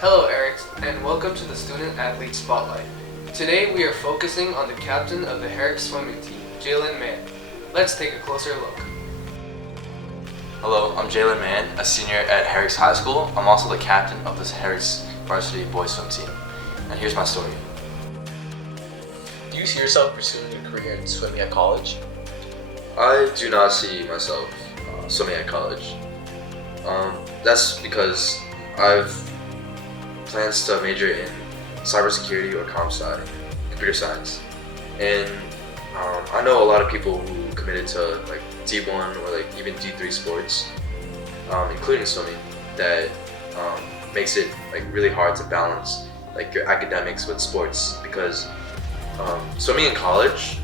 Hello Herricks, and welcome to the Student Athlete Spotlight. Today we are focusing on the captain of the Herricks swimming team, Jalen Mann. Let's take a closer look. Hello, I'm Jalen Mann, a senior at Herricks High School. I'm also the captain of this Herricks varsity boys swim team. And here's my story. Do you see yourself pursuing a career in swimming at college? I do not see myself swimming at college. That's because I've plans to major in cybersecurity or computer science. And I know a lot of people who committed to like D1 or like even D3 sports, including swimming, that makes it like really hard to balance like your academics with sports because swimming in college,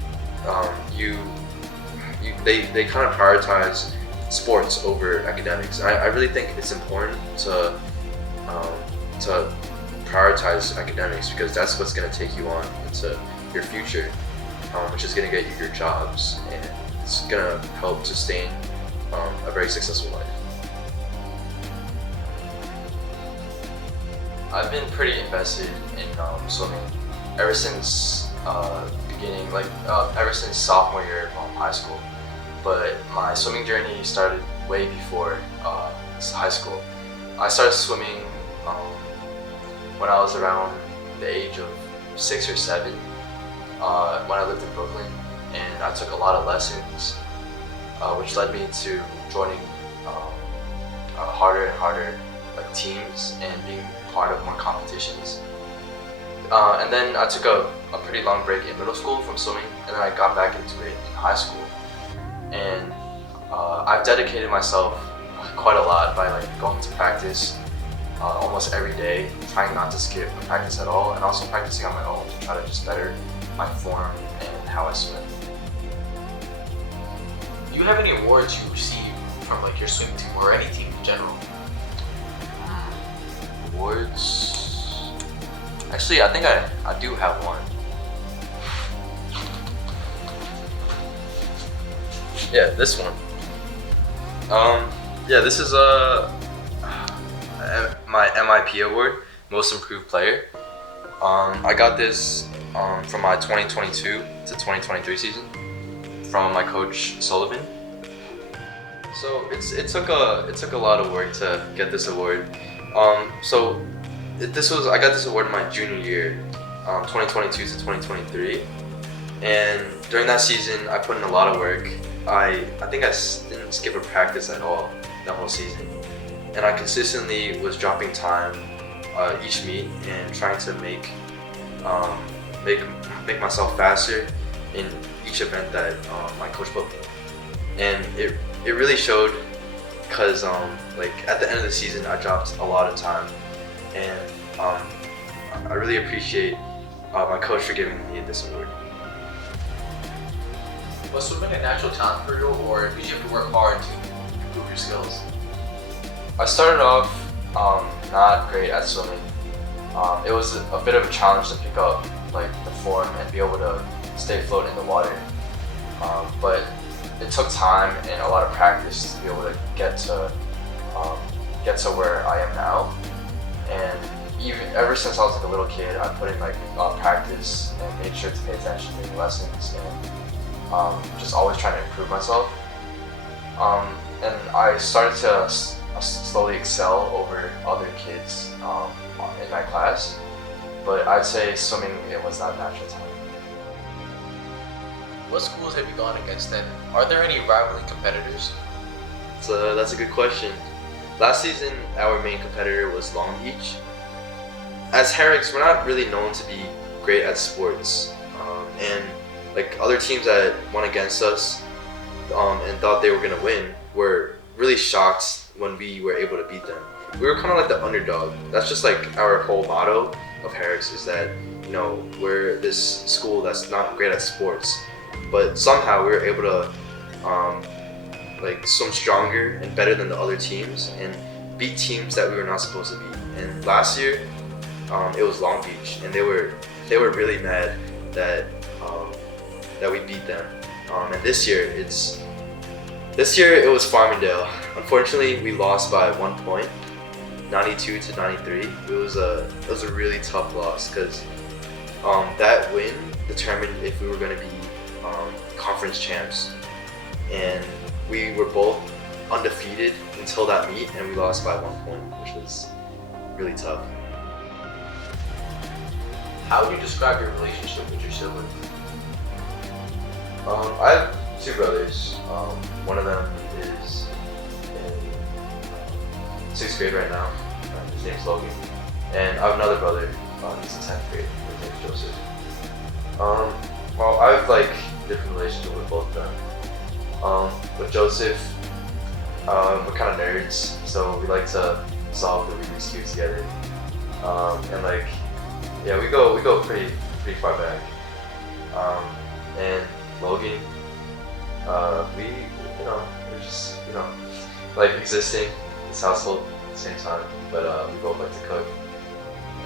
they kind of prioritize sports over academics. I really think it's important to prioritize academics because that's what's going to take you on into your future, which is going to get you your jobs and it's going to help sustain a very successful life. I've been pretty invested in swimming ever since beginning, ever since sophomore year of high school. But my swimming journey started way before high school. I started swimming when I was around the age of 6 or 7 when I lived in Brooklyn, and I took a lot of lessons, which led me to joining harder and harder teams and being part of more competitions. And then I took a pretty long break in middle school from swimming, and then I got back into it in high school. And I've dedicated myself quite a lot by going to practice almost every day, trying not to skip practice at all, and also practicing on my own to try to just better my form and how I swim. Do you have any awards you received from your swim team or any team in general? Awards? Actually, I think I do have one. Yeah, this one. This is my MIP award, Most Improved Player. I got this from my 2022 to 2023 season from my coach Sullivan. So it took a lot of work to get this award. I got this award in my junior year, 2022 to 2023, and during that season I put in a lot of work. I think I didn't skip a practice at all that whole season, and I consistently was dropping time each meet and trying to make myself faster in each event that my coach put me in. And it really showed because at the end of the season I dropped a lot of time, and I really appreciate my coach for giving me this award. Was swimming a natural talent for you, or did you have to work hard to improve your skills? I started off not great at swimming. It was a bit of a challenge to pick up the form and be able to stay afloat in the water. But it took time and a lot of practice to be able to get to where I am now. And even ever since I was a little kid, I put in practice and made sure to pay attention to lessons and just always trying to improve myself. And I started to slowly excel over other kids in my class, but I'd say swimming, it was not natural talent. What schools have you gone against, and are there any rivaling competitors? So that's a good question. Last season, our main competitor was Long Beach. As Herricks, we're not really known to be great at sports, and other teams that went against us and thought they were gonna win were really shocked when we were able to beat them. We were kind of like the underdog. That's just our whole motto of Herricks, is that we're this school that's not great at sports, but somehow we were able to swim stronger and better than the other teams and beat teams that we were not supposed to beat. And last year it was Long Beach, and they were really mad that we beat them. And this year it was Farmingdale. Unfortunately, we lost by 1 point, 92 to 93. It was a really tough loss because that win determined if we were going to be conference champs, and we were both undefeated until that meet, and we lost by 1 point, which was really tough. How would you describe your relationship with your siblings? I have two brothers. One of them is in 6th grade right now. His name's Logan. And I have another brother. He's in 10th grade. His name's Joseph. Well, I have like different relationship with both of them. With Joseph, we're kind of nerds, so we like to solve the Rubik's Cube together. And like, yeah, we go pretty far back. And Logan, we're just, like existing in this household at the same time, but we both like to cook.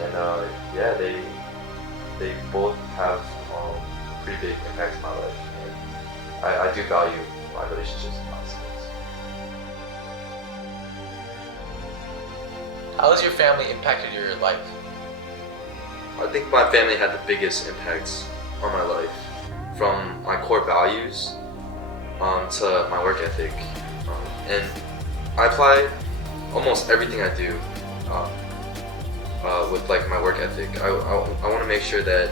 And yeah, they both have pretty big impact in my life. And I do value my relationships with my siblings. How has your family impacted your life? I think my family had the biggest impacts on my life, from my core values to my work ethic. And I apply almost everything I do with like my work ethic. I want to make sure that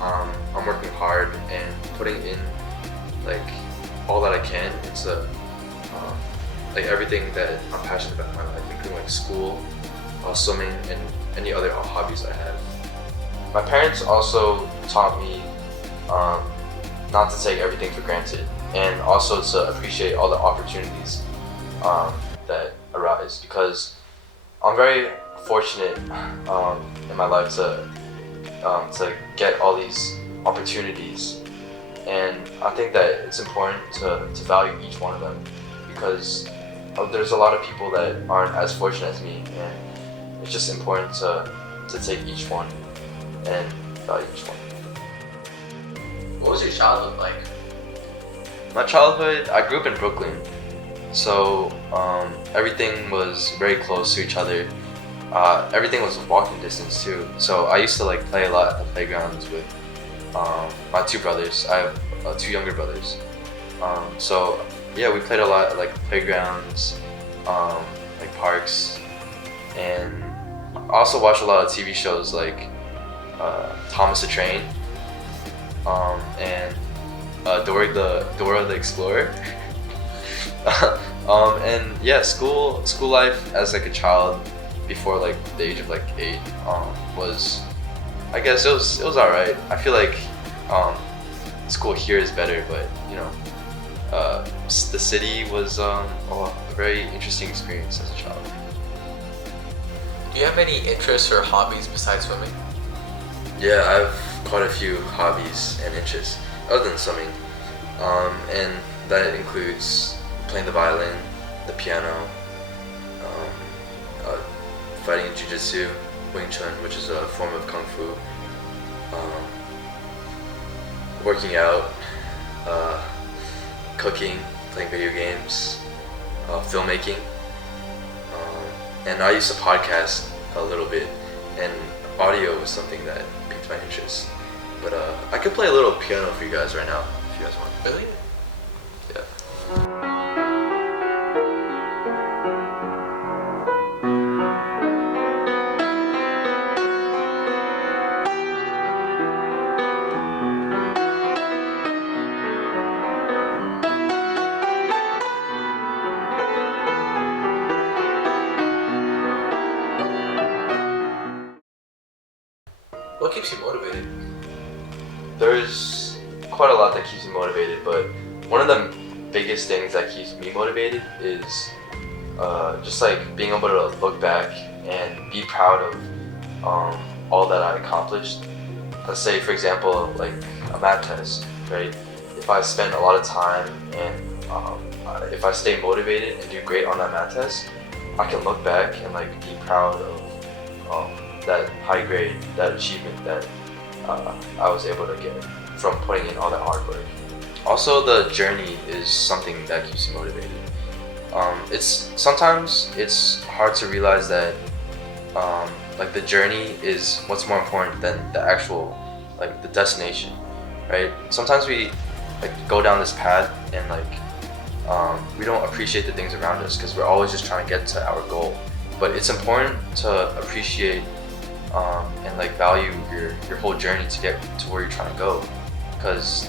I'm working hard and putting in like all that I can into like everything that I'm passionate about in my life, including like school, swimming, and any other hobbies I have. My parents also taught me not to take everything for granted, and also to appreciate all the opportunities that arise, because I'm very fortunate in my life to get all these opportunities, and I think that it's important to value each one of them, because there's a lot of people that aren't as fortunate as me, and it's just important to take each one and value each one. What was your childhood like? My childhood, I grew up in Brooklyn, so everything was very close to each other. Everything was walking distance too. So I used to like play a lot at the playgrounds with my two brothers. I have 2 younger brothers. So yeah, we played a lot at like playgrounds, like parks, and I also watched a lot of TV shows like Thomas the Train, and Dora the Explorer. And yeah, school life as like a child before like the age of like 8 was, I guess it was alright. I feel like school here is better, but the city was a very interesting experience as a child. Do you have any interests or hobbies besides swimming? Yeah, I have quite a few hobbies and interests other than swimming, and that includes playing the violin, the piano, fighting in jiu-jitsu, Wing Chun, which is a form of kung fu, working out, cooking, playing video games, filmmaking, and I used to podcast a little bit, and audio was something that piqued my interest. But I could play a little piano for you guys right now, if you guys want. Really? Yeah. What keeps you motivated? There's quite a lot that keeps me motivated, but one of the biggest things that keeps me motivated is just like being able to look back and be proud of all that I accomplished. Let's say, for example, like a math test, right? If I spend a lot of time and if I stay motivated and do great on that math test, I can look back and like be proud of that high grade, that achievement that I was able to get from putting in all that hard work. Also, the journey is something that keeps you motivated. Sometimes it's hard to realize that like the journey is what's more important than the actual like the destination, right? Sometimes we like go down this path and we don't appreciate the things around us because we're always just trying to get to our goal. But it's important to appreciate and like value your whole journey to get to where you're trying to go, because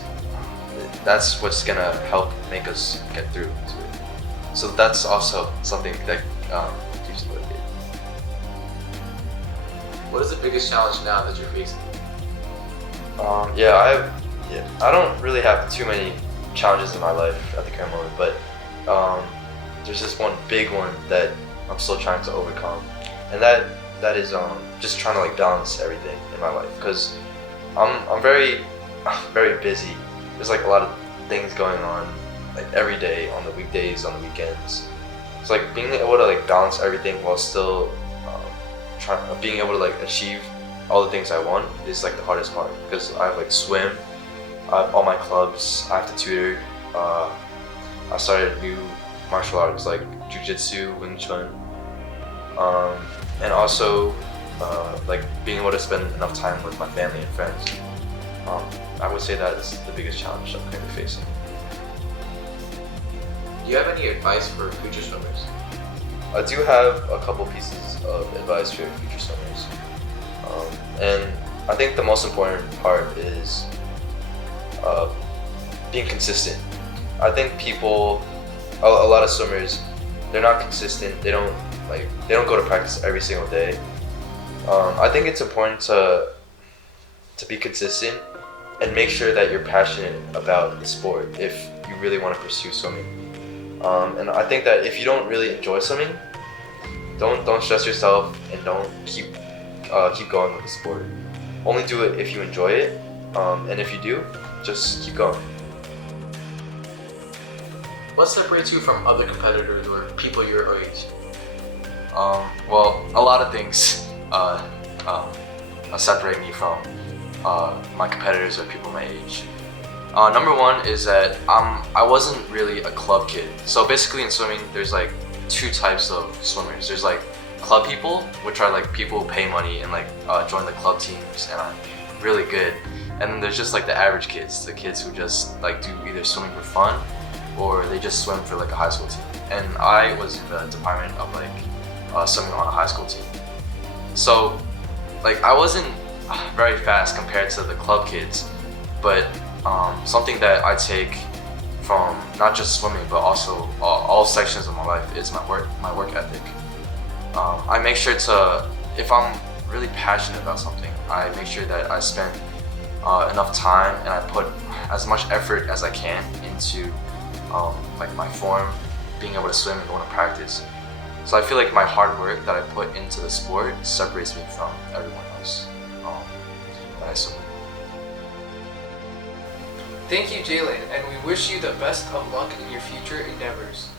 that's what's gonna help make us get through to it. So that's also something that keeps you motivated. What is the biggest challenge now that you're facing? I don't really have too many challenges in my life at the current moment, but there's this one big one that I'm still trying to overcome, and that is just trying to like balance everything in my life, because I'm very busy. There's like a lot of things going on like every day, on the weekdays, on the weekends. It's like being able to like balance everything while still being able to like achieve all the things I want is like the hardest part, because I have like swim, I have all my clubs, I have to tutor, I started new martial arts like jiu-jitsu, Wing Chun, and also like being able to spend enough time with my family and friends. I would say that is the biggest challenge I'm currently facing. Do you have any advice for future swimmers? I do have a couple pieces of advice for future swimmers, and I think the most important part is being consistent. I think a lot of swimmers, they're not consistent. They don't go to practice every single day. I think it's important to be consistent and make sure that you're passionate about the sport if you really want to pursue swimming. And I think that if you don't really enjoy swimming, don't stress yourself and don't keep going with the sport. Only do it if you enjoy it, and if you do, just keep going. What separates you from other competitors or people your age? Well, a lot of things separate me from my competitors or people my age. Number one is that I wasn't really a club kid. So basically in swimming, there's like two types of swimmers. There's like club people, which are like people who pay money and like join the club teams and are really good. And then there's just like the average kids, the kids who just like do either swimming for fun or they just swim for like a high school team. And I was in the department of like swimming on a high school team. So like I wasn't very fast compared to the club kids, but something that I take from not just swimming but also all sections of my life is my work ethic. I make sure to, if I'm really passionate about something, I make sure that I spend enough time and I put as much effort as I can into like my form, being able to swim and going to practice. So I feel like my hard work that I put into the sport separates me from everyone else that I swim with. Thank you, Jalen, and we wish you the best of luck in your future endeavors.